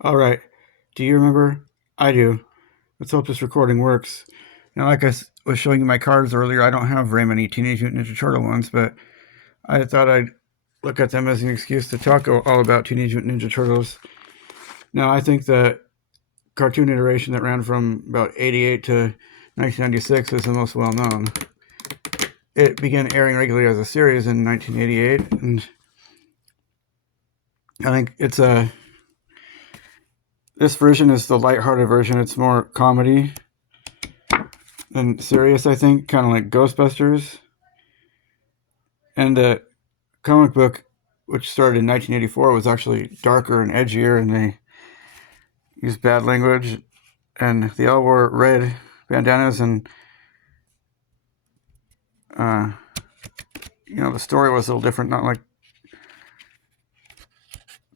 All right. Do you remember? I do. Let's hope this recording works. Now, like was showing you my cards earlier, I don't have very many Teenage Mutant Ninja Turtle ones, but I thought I'd look at them as an excuse to talk all about Teenage Mutant Ninja Turtles. Now, I think the cartoon iteration that ran from about 88 to 1996 is the most well known. It began airing regularly as a series in 1988, and I think this version is the lighthearted version. It's more comedy than serious, I think, kind of like Ghostbusters. And the comic book, which started in 1984, was actually darker and edgier, and they used bad language. And they all wore red bandanas, and uh, the story was a little different, not like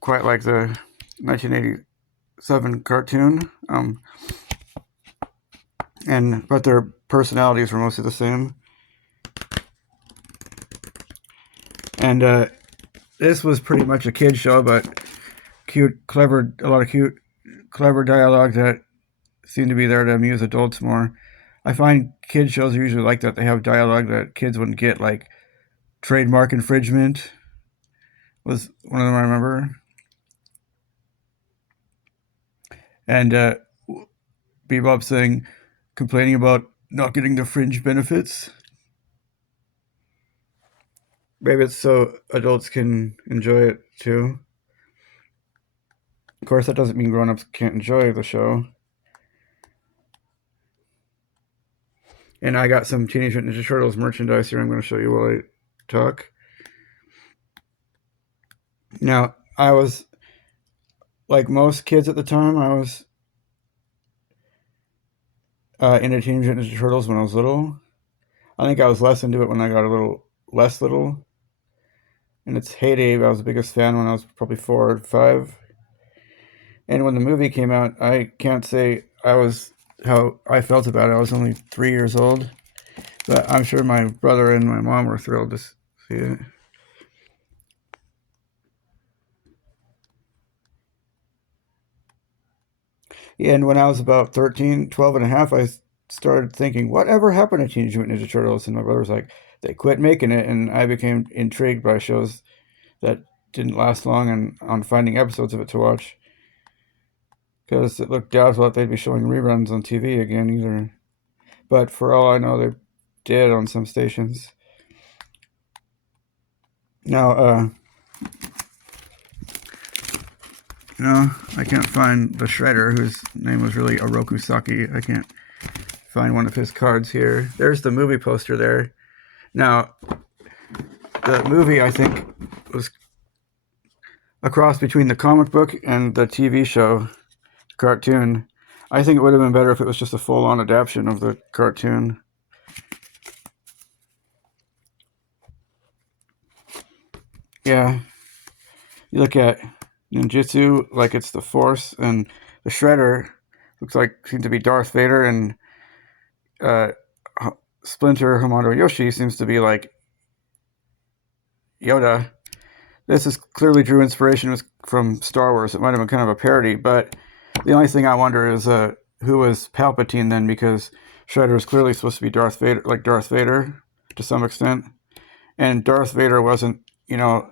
quite like the 1987 cartoon. But their personalities were mostly the same. And this was pretty much a kid show, but a lot of cute, clever dialogue that seemed to be there to amuse adults more. I find kid shows are usually like that. They have dialogue that kids wouldn't get, like trademark infringement was one of them I remember. And Bebop saying, complaining about not getting the fringe benefits. Maybe it's so adults can enjoy it too. Of course, that doesn't mean grown-ups can't enjoy the show. And I got some Teenage Mutant Ninja Turtles merchandise here I'm going to show you while I talk. Now, I was, like most kids at the time, I was into Teenage Mutant Ninja Turtles when I was little. I think I was less into it when I got a little less little. In its heyday, I was the biggest fan when I was probably 4 or 5. And when the movie came out, I can't say how I felt about it. I was only 3 years old, but I'm sure my brother and my mom were thrilled to see it. And when I was about 13, 12 and a half, I started thinking, whatever happened to Teenage Mutant Ninja Turtles? And my brother was like, they quit making it. And I became intrigued by shows that didn't last long and on finding episodes of it to watch. Because it looked doubtful that they'd be showing reruns on TV again either. But for all I know, they did on some stations. Now, I can't find the Shredder, whose name was really Oroku Saki. I can't find one of his cards here. There's the movie poster there. Now, the movie, I think, was a cross between the comic book and the TV show cartoon. I think it would have been better if it was just a full-on adaptation of the cartoon. Yeah. You look at ninjutsu like it's the Force, and the Shredder looks like seems to be Darth Vader, and Splinter Hamato Yoshi seems to be like Yoda. This is clearly drew inspiration from Star Wars. It might have been kind of a parody, but the only thing I wonder is who was Palpatine then, because Shredder is clearly supposed to be Darth Vader to some extent, and Darth Vader wasn't, the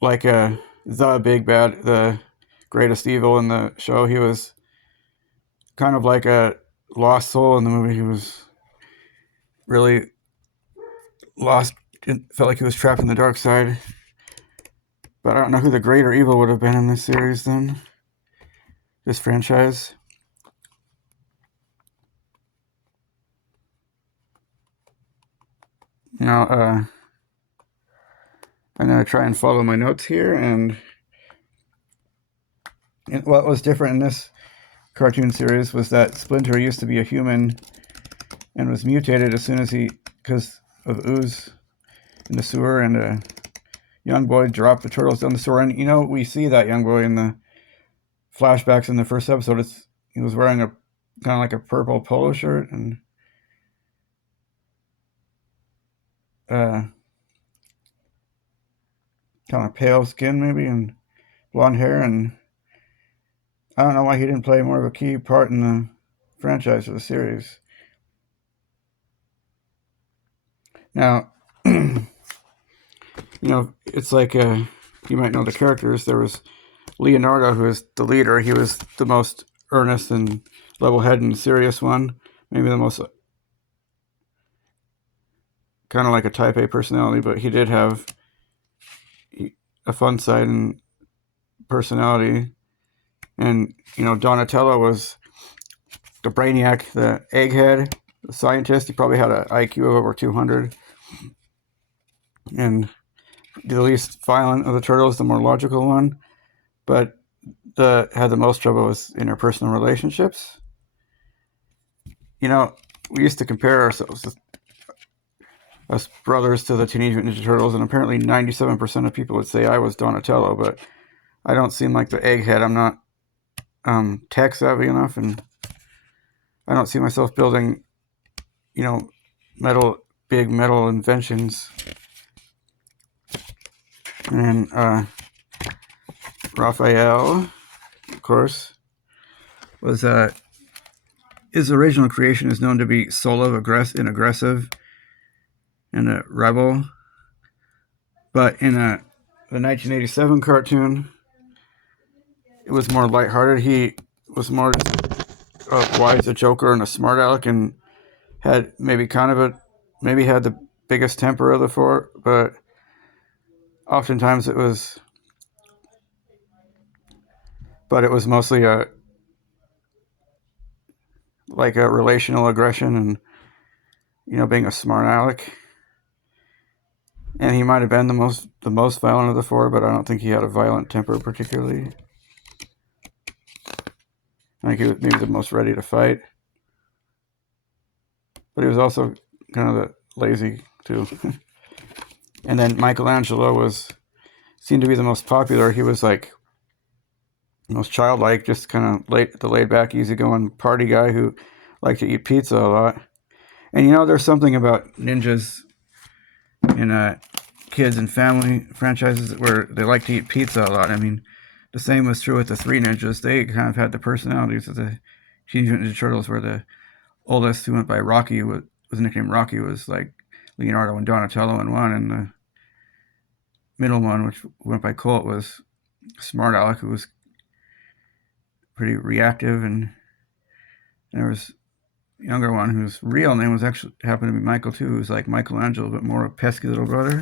the big bad, the greatest evil in the show. He was kind of like a lost soul in the movie. He was really lost. It felt like he was trapped in the dark side. But I don't know who the greater evil would have been in this series then. This franchise. I'm going to try and follow my notes here. And what was different in this cartoon series was that Splinter used to be a human and was mutated as soon as because of ooze in the sewer, and a young boy dropped the turtles down the sewer. And we see that young boy in the flashbacks in the first episode. He was wearing a kind of like a purple polo shirt, and kind of pale skin maybe and blonde hair, and I don't know why he didn't play more of a key part in the franchise or the series. Now, it's like you might know the characters. There was Leonardo, who was the leader. He was the most earnest and level-headed and serious one. Maybe the most kind of like a Type A personality, but he did have a fun side and personality. And Donatello was the brainiac, the egghead, the scientist. He probably had an IQ of over 200, and the least violent of the turtles, the more logical one, but had the most trouble with interpersonal relationships. We used to compare ourselves, us brothers, to the Teenage Mutant Ninja Turtles, and apparently 97% of people would say I was Donatello, but I don't seem like the egghead. I'm not tech savvy enough, and I don't see myself building, big metal inventions. And Raphael, of course, was his original creation is known to be aggressive, and a rebel. But in the 1987 cartoon, it was more lighthearted. He was more wise, a joker, and a smart aleck, and had maybe had the biggest temper of the four. But oftentimes it was mostly like a relational aggression and being a smart aleck. And he might have been the most violent of the four, but I don't think he had a violent temper particularly. I think he was maybe the most ready to fight, but he was also kind of the lazy too. And then Michelangelo seemed to be the most popular. He was like most childlike, just kind of the laid back, easygoing party guy who liked to eat pizza a lot. And there's something about ninjas in kids and family franchises where they like to eat pizza a lot. I mean, the same was true with the Three Ninjas. They kind of had the personalities of the Teenage Mutant Ninja Turtles, where the oldest, who went by Rocky, was nicknamed Rocky, was like Leonardo and Donatello in one, and the middle one, which went by Colt, was Smart Alec, who was pretty reactive, and there was a younger one whose real name was actually happened to be Michael too, who was like Michelangelo, but more a pesky little brother.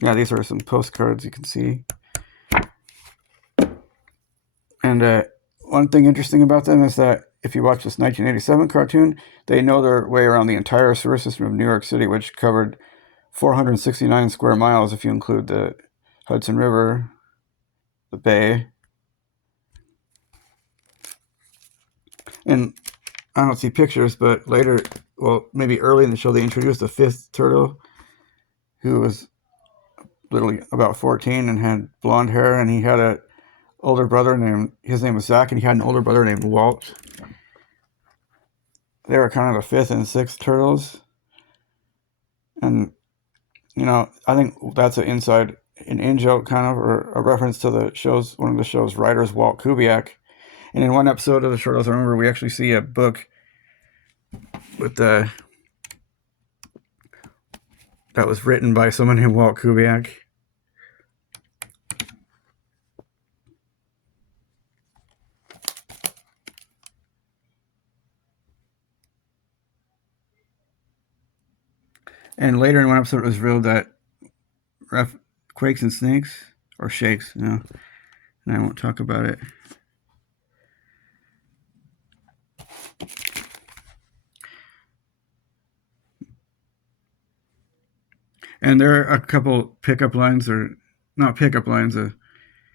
Yeah, these are some postcards you can see. And one thing interesting about them is that if you watch this 1987 cartoon, they know their way around the entire sewer system of New York City, which covered 469 square miles if you include the Hudson River, the Bay. And I don't see pictures, but later, well, maybe early in the show, they introduced the fifth turtle, who was literally about 14 and had blonde hair, and he had a older brother his name was Zach, and he had an older brother named Walt. They were kind of the fifth and sixth turtles. And, I think that's an in-joke kind of, or a reference to one of the show's writers, Walt Kubiak. And in one episode of the Turtles, I remember we actually see a book that was written by someone named Walt Kubiak. And later in one episode, it was revealed that Quakes and Snakes, or Shakes, and I won't talk about it. And there are a couple pickup lines, or not pickup lines,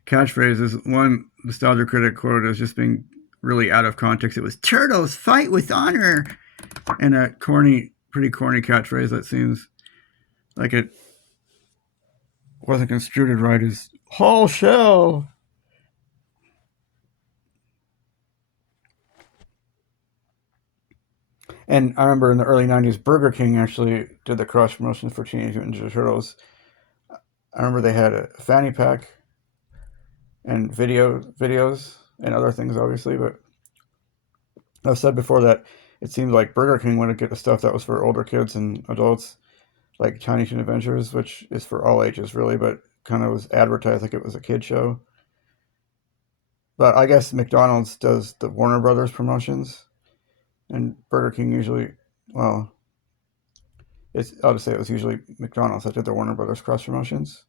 catchphrases. One nostalgia critic quote as just being really out of context. It was "Turtles fight with honor," and a pretty corny catchphrase that seems like it wasn't construed right is "whole shell." And I remember in the early 90's, Burger King actually did the cross promotions for Teenage Mutant Ninja Turtles. I remember they had a fanny pack and videos and other things, obviously. But I've said before that it seemed like Burger King wanted to get the stuff that was for older kids and adults, like Tiny Toon Adventures, which is for all ages, really, but kind of was advertised like it was a kid show. But I guess McDonald's does the Warner Brothers promotions, and Burger King usually, well, I'll just say it was usually McDonald's that did the Warner Brothers cross promotions.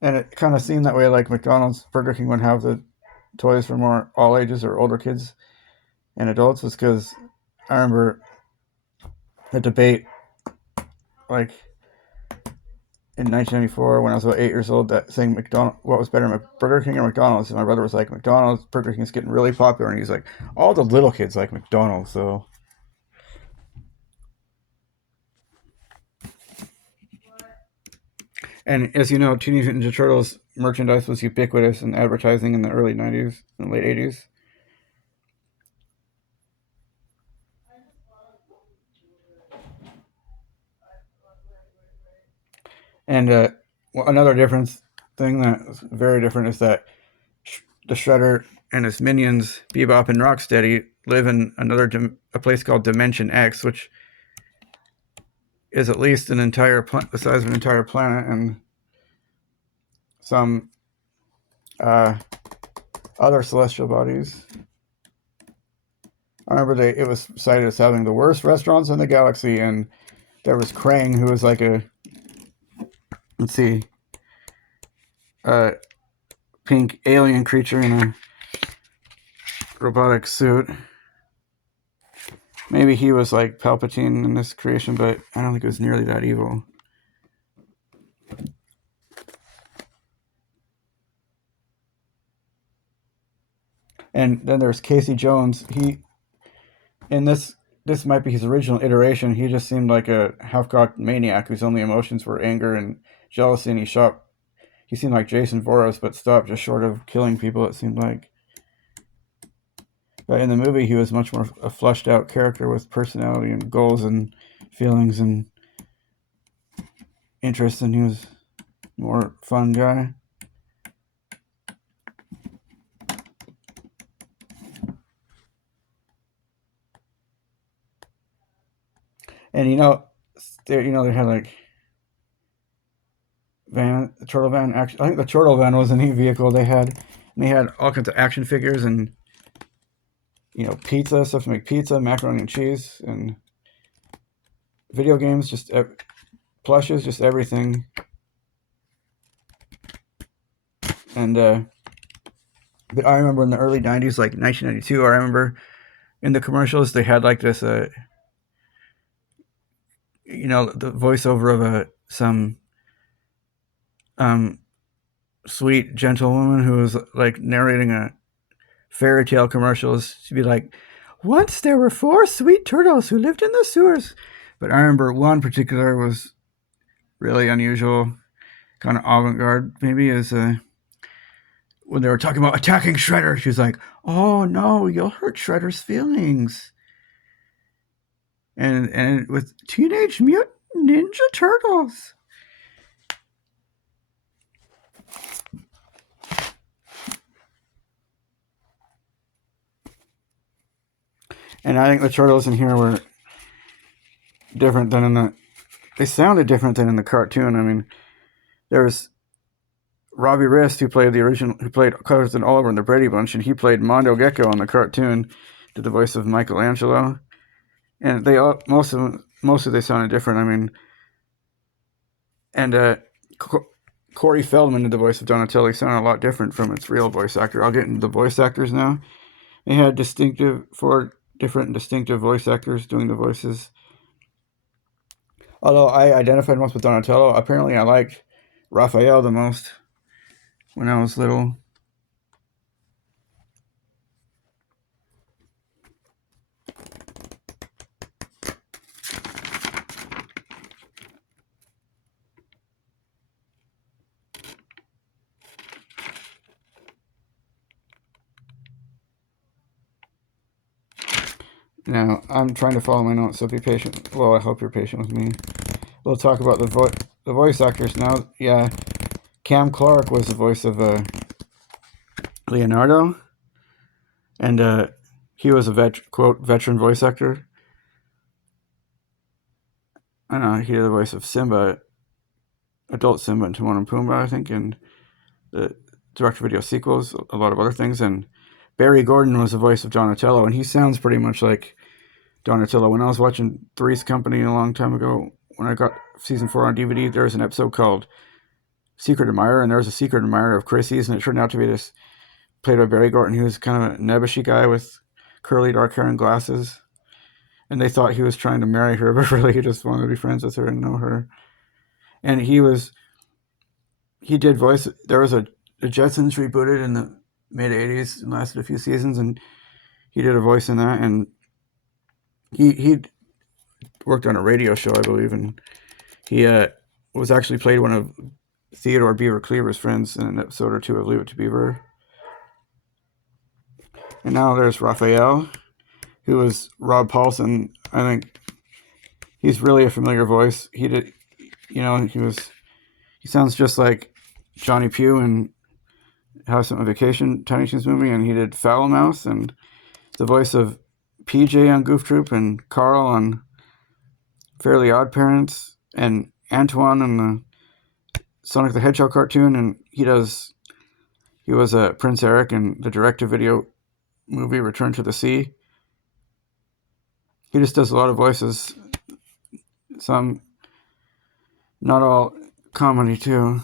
And it kind of seemed that way, like McDonald's, Burger King would have the toys for more all ages or older kids and adults, was because I remember a debate, like in 1994 when I was about 8 years old, that saying what was better, Burger King or McDonald's, and my brother was like, McDonald's. Burger King is getting really popular, and he's like, all the little kids like McDonald's, so. And as you know, Teenage Mutant Ninja Turtles merchandise was ubiquitous in advertising in the early 90's and late 80's. And another difference thing that's very different is that the Shredder and his minions, Bebop and Rocksteady, live in a place called Dimension X, which is at least the size of an entire planet, and some other celestial bodies. I remember it was cited as having the worst restaurants in the galaxy, and there was Krang, who was like a, let's see, a pink alien creature in a robotic suit. Maybe he was like Palpatine in this creation, but I don't think it was nearly that evil. And then there's Casey Jones. In this might be his original iteration. He just seemed like a half-cocked maniac whose only emotions were anger and jealousy, and he seemed like Jason Voorhees, but stopped just short of killing people, it seemed like. But in the movie, he was much more a fleshed-out character with personality and goals and feelings and interests, and he was a more fun guy. And they had like the turtle van. Actually, I think the turtle van was a neat vehicle they had. And they had all kinds of action figures and pizza stuff to make pizza, macaroni and cheese, and video games, just plushes, just everything. And but I remember in the early 90's, like 1992, I remember in the commercials they had like this the voiceover of some sweet gentlewoman who was like narrating a fairy tale commercials. She'd be like, once there were 4 sweet turtles who lived in the sewers. But I remember one particular was really unusual, kind of avant-garde maybe, is when they were talking about attacking Shredder, she was like, oh no, you'll hurt Shredder's feelings. And with Teenage Mutant Ninja Turtles. And I think the turtles in here were different than they sounded different than in the cartoon. I mean, there was Robbie Rist, who played Cousin Oliver in the Brady Bunch, and he played Mondo Gecko on the cartoon, did the voice of Michelangelo. And mostly they sounded different. I mean, and Corey Feldman did the voice of Donatello. He sounded a lot different from its real voice actor. I'll get into the voice actors now. They had 4 different distinctive voice actors doing the voices. Although I identified most with Donatello, apparently I liked Raphael the most when I was little. Now, I'm trying to follow my notes, so be patient. Well, I hope you're patient with me. We'll talk about the voice actors now. Yeah, Cam Clark was the voice of Leonardo, and he was a quote veteran voice actor. I know he did the voice of Simba, adult Simba in Timon and Pumbaa, I think, and the direct-to-video sequels, a lot of other things. And Barry Gordon was the voice of Donatello, and he sounds pretty much like Donatello. When I was watching Three's Company a long time ago, when I got season 4 on DVD, there was an episode called Secret Admirer, and there was a secret admirer of Chrissy's, and it turned out to be this, played by Barry Gordon. He was kind of a nebbishy guy with curly dark hair and glasses, and they thought he was trying to marry her, but really he just wanted to be friends with her and know her. And he did voice, there was a Jetsons rebooted in the mid 80's and lasted a few seasons, and he did a voice in that, and he worked on a radio show, I believe, and he was actually played one of Theodore Beaver Cleaver's friends in an episode or two of Leave It to Beaver. And now there's Raphael, who was Rob Paulson. I think he's really a familiar voice. He did, he sounds just like Johnny Pugh in House on Vacation, Tiny Toons movie, and he did Foul Mouse, and the voice of PJ on Goof Troop, and Carl on Fairly Odd Parents, and Antoine in the Sonic the Hedgehog cartoon, and he was Prince Eric in the direct-to-video movie Return to the Sea. He just does a lot of voices. Some, not all comedy too.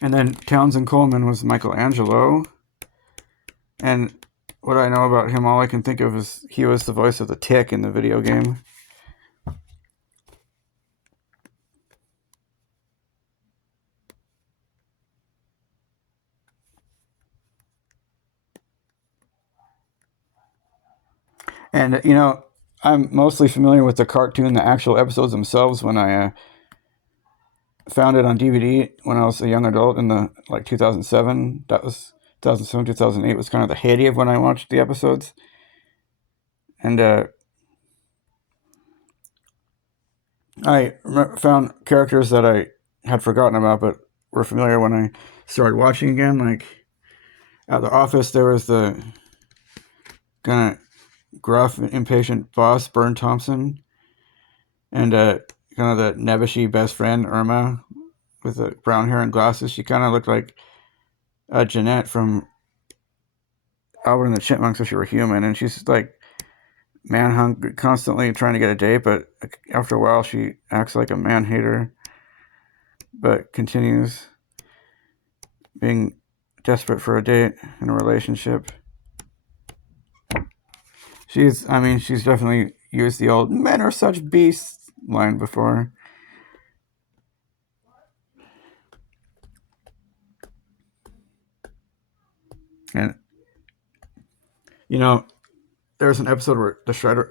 And then Townsend Coleman was Michelangelo. And what I know about him, all I can think of is he was the voice of the Tick in the video game. And, I'm mostly familiar with the cartoon, the actual episodes themselves, when I found it on DVD when I was a young adult in 2007. That was 2007, 2008 was kind of the heyday of when I watched the episodes. And I found characters that I had forgotten about but were familiar when I started watching again. Like at the office, there was the kind of gruff, impatient boss, Bern Thompson, and kind of the nebbishy best friend, Irma, with the brown hair and glasses. She kind of looked like Jeanette from Alvin and the Chipmunks if she were human, and she's like man-hungry, constantly trying to get a date, but after a while she acts like a man-hater, but continues being desperate for a date in a relationship. She's definitely used the old "men are such beasts" line before. And, there's an episode where the Shredder,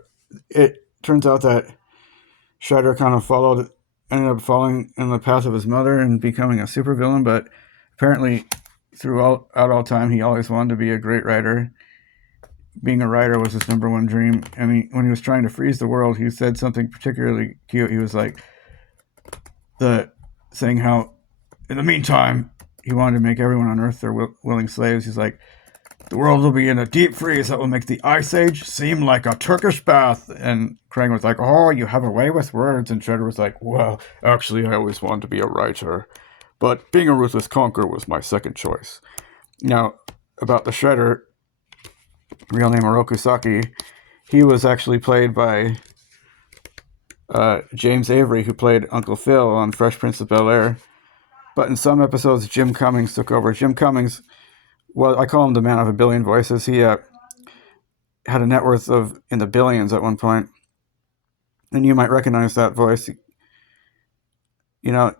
it turns out that Shredder kind of ended up falling in the path of his mother and becoming a supervillain, but apparently throughout all time, he always wanted to be a great writer. Being a writer was his number one dream. And when he was trying to freeze the world, he said something particularly cute. He was like, saying how, in the meantime, he wanted to make everyone on Earth their willing slaves. He's like, the world will be in a deep freeze that will make the Ice Age seem like a Turkish bath. And Krang was like, oh, you have a way with words. And Shredder was like, well, actually, I always wanted to be a writer, but being a ruthless conqueror was my second choice. Now, about the Shredder, real name Oroku Saki, he was actually played by James Avery, who played Uncle Phil on Fresh Prince of Bel-Air. But in some episodes, Jim Cummings took over. Jim Cummings, well, I call him the man of a billion voices. He had a net worth in the billions at one point. And you might recognize that voice. The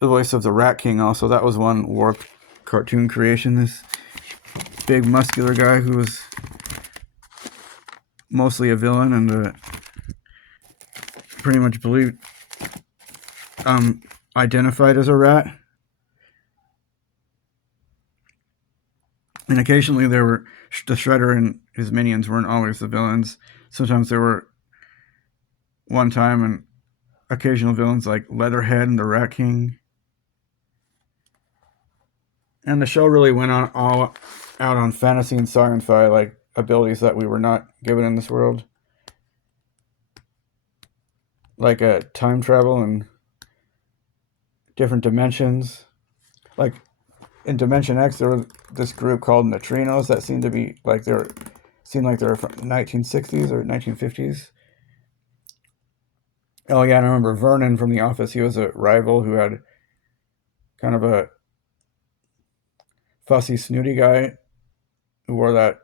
voice of the Rat King also. That was one warped cartoon creation. This big muscular guy who was mostly a villain and pretty much believed, identified as a rat. And occasionally there were the Shredder and his minions weren't always the villains. Sometimes there were one time and occasional villains like Leatherhead and the Rat King. And the show really went on all out on fantasy and sci-fi, like abilities that we were not given in this world, like time travel and different dimensions. Like in Dimension X, there was this group called neutrinos that seemed like they were from 1960s or 1950s. Oh yeah, and I remember Vernon from The Office. He was a rival who had kind of a fussy, snooty guy who wore that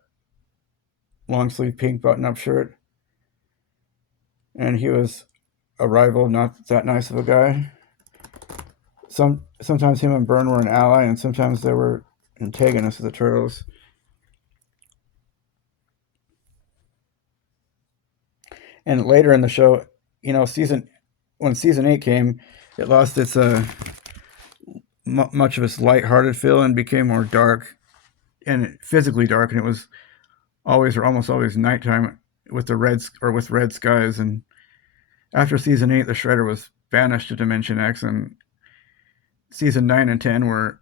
long sleeve pink button up shirt, and he was a rival, not that nice of a guy. Sometimes him and Byrne were an ally, and sometimes they were antagonists of the Turtles. And later in the show, when season 8 came, it lost its much of its lighthearted feel and became more dark and physically dark, and it was always or almost always nighttime with red skies. And after season 8, the Shredder was banished to Dimension X, and season 9 and 10 were,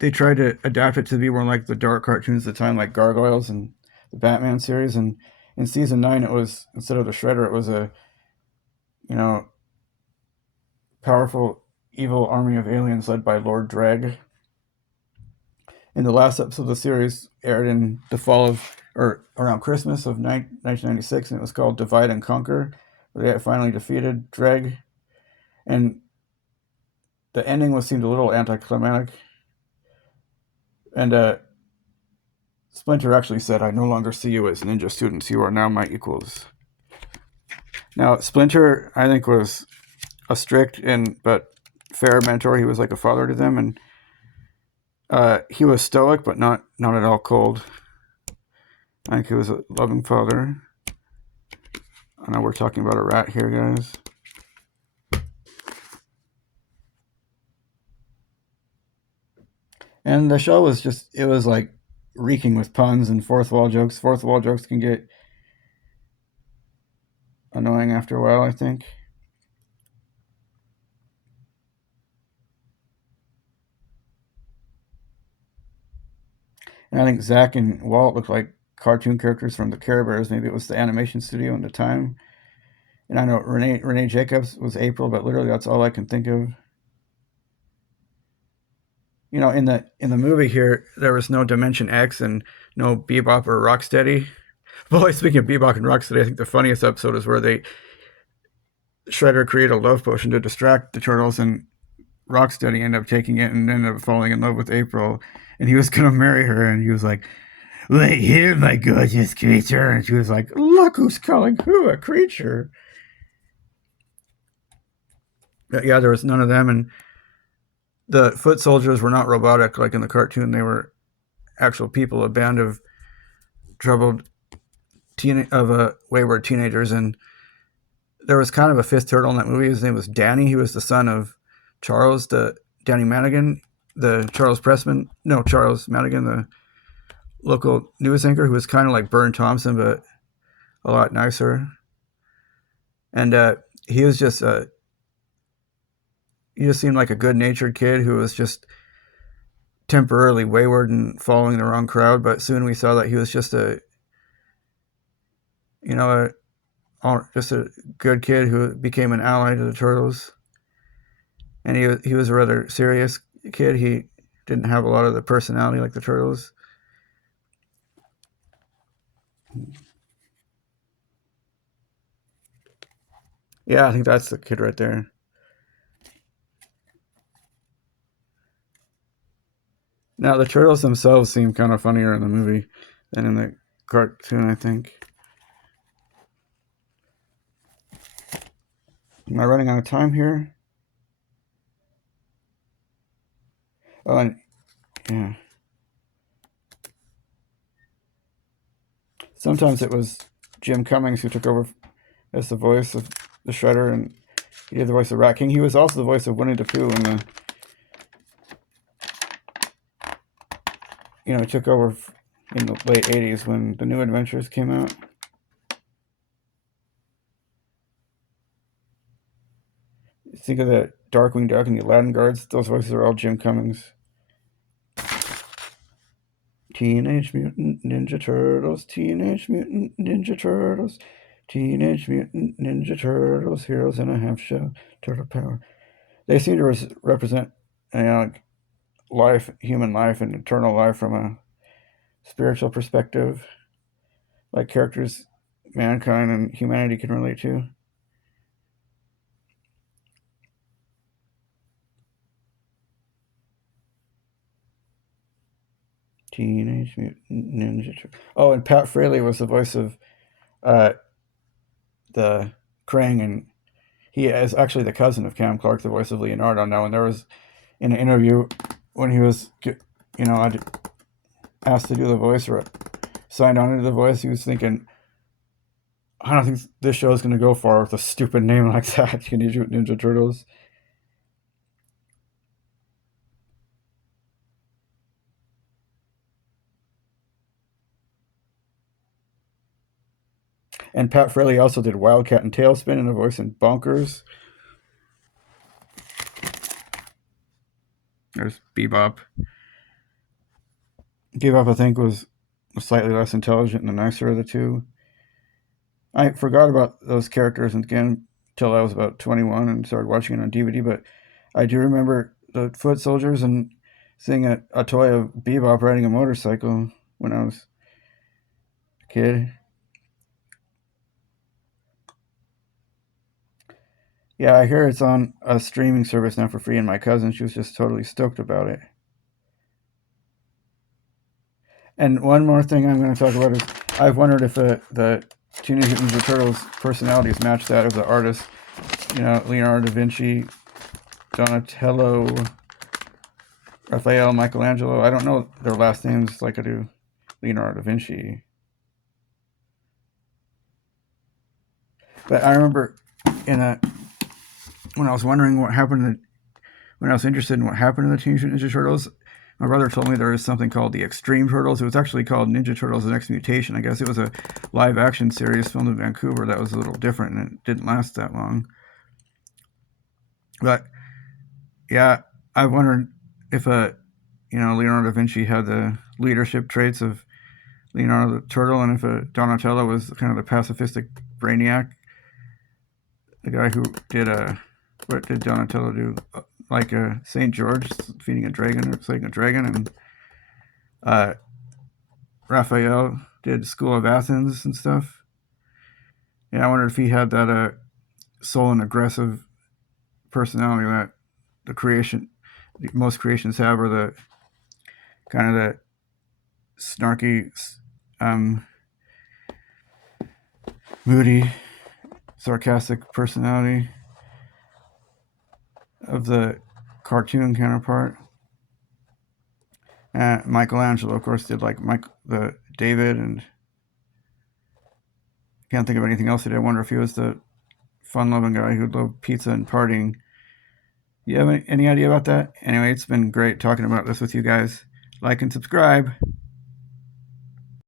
they tried to adapt it to be more like the dark cartoons at the time, like Gargoyles and the Batman series. And in season 9, it was, instead of the Shredder, it was a, powerful evil army of aliens led by Lord Dreg. And the last episode of the series aired in the fall of, or around Christmas of 1996, and it was called Divide and Conquer, where they finally defeated Dreg. And the ending seemed a little anticlimactic. And Splinter actually said, "I no longer see you as ninja students. You are now my equals." Now, Splinter, I think, was a strict but fair mentor. He was like a father to them, and he was stoic, but not at all cold. I think he was a loving father. I know we're talking about a rat here, guys. And the show was it was like reeking with puns and fourth wall jokes. Fourth wall jokes can get annoying after a while, I think. And I think Zach and Walt looked like cartoon characters from the Care Bears. Maybe it was the animation studio in the time. And I know Renee Jacobs was April, but literally that's all I can think of. In the movie here, there was no Dimension X and no Bebop or Rocksteady. Boy, speaking of Bebop and Rocksteady, I think the funniest episode is where Shredder created a love potion to distract the Turtles, and Rocksteady ended up taking it and ended up falling in love with April, and he was gonna marry her, and he was like, "Wait here, my gorgeous creature," and she was like, "Look who's calling who a creature." But yeah, there was none of them, and the foot soldiers were not robotic like in the cartoon. They were actual people, a band of troubled wayward teenagers. And there was kind of a fifth turtle in that movie. His name was Danny. He was the son of Danny Madigan, Charles Madigan, the local news anchor, who was kind of like Bern Thompson, but a lot nicer. And he was he just seemed like a good-natured kid who was just temporarily wayward and following the wrong crowd. But soon we saw that he was just just a good kid who became an ally to the Turtles. And he was a rather serious kid. He didn't have a lot of the personality like the Turtles. Yeah, I think that's the kid right there. Now, the Turtles themselves seem kind of funnier in the movie than in the cartoon, I think. Am I running out of time here? Oh, and yeah. Sometimes it was Jim Cummings who took over as the voice of the Shredder, and he did the voice of Rat King. He was also the voice of Winnie the Pooh he took over in the late 80s when the New Adventures came out. Think of the Darkwing Duck and the Aladdin Guards. Those voices are all Jim Cummings. Teenage Mutant Ninja Turtles, Teenage Mutant Ninja Turtles, Teenage Mutant Ninja Turtles, Heroes in a Half Shell, Turtle Power. They seem to represent, life, human life, and eternal life from a spiritual perspective, like characters mankind and humanity can relate to. Teenage Mutant Ninja Turtles. Oh, and Pat Fraley was the voice of the Krang, and he is actually the cousin of Cam Clark, the voice of Leonardo now. And there was in an interview when he was, asked to do the voice or signed on to the voice, he was thinking, I don't think this show is going to go far with a stupid name like that, Teenage Mutant Ninja Turtles. And Pat Fraley also did Wildcat and Tailspin and a voice in Bonkers. There's Bebop. Bebop, I think, was slightly less intelligent and the nicer of the two. I forgot about those characters again until I was about 21 and started watching it on DVD, but I do remember the foot soldiers and seeing a toy of Bebop riding a motorcycle when I was a kid. Yeah, I hear it's on a streaming service now for free, and my cousin, she was just totally stoked about it. And one more thing I'm going to talk about is I've wondered if the Teenage Mutant Ninja Turtles personalities match that of the artists. Leonardo da Vinci, Donatello, Raphael, Michelangelo. I don't know their last names like I do Leonardo da Vinci. But I remember when I was wondering what happened when I was interested in what happened to the Teenage Mutant Ninja Turtles, my brother told me there is something called the Extreme Turtles. It was actually called Ninja Turtles: The Next Mutation. I guess it was a live-action series filmed in Vancouver that was a little different, and it didn't last that long. But yeah, I wondered if Leonardo da Vinci had the leadership traits of Leonardo the Turtle, and if Donatello was kind of the pacifistic brainiac, the guy who did what did Donatello do? Like Saint George feeding a dragon or slaying a dragon, and Raphael did School of Athens and stuff. Yeah, I wonder if he had that sullen, aggressive personality that most creations have, or the kind of the snarky, moody, sarcastic personality of the cartoon counterpart. Michelangelo, of course, did like the David, and can't think of anything else. I wonder if he was the fun-loving guy who loved pizza and partying. You have any idea about that? Anyway, it's been great talking about this with you guys. Like and subscribe.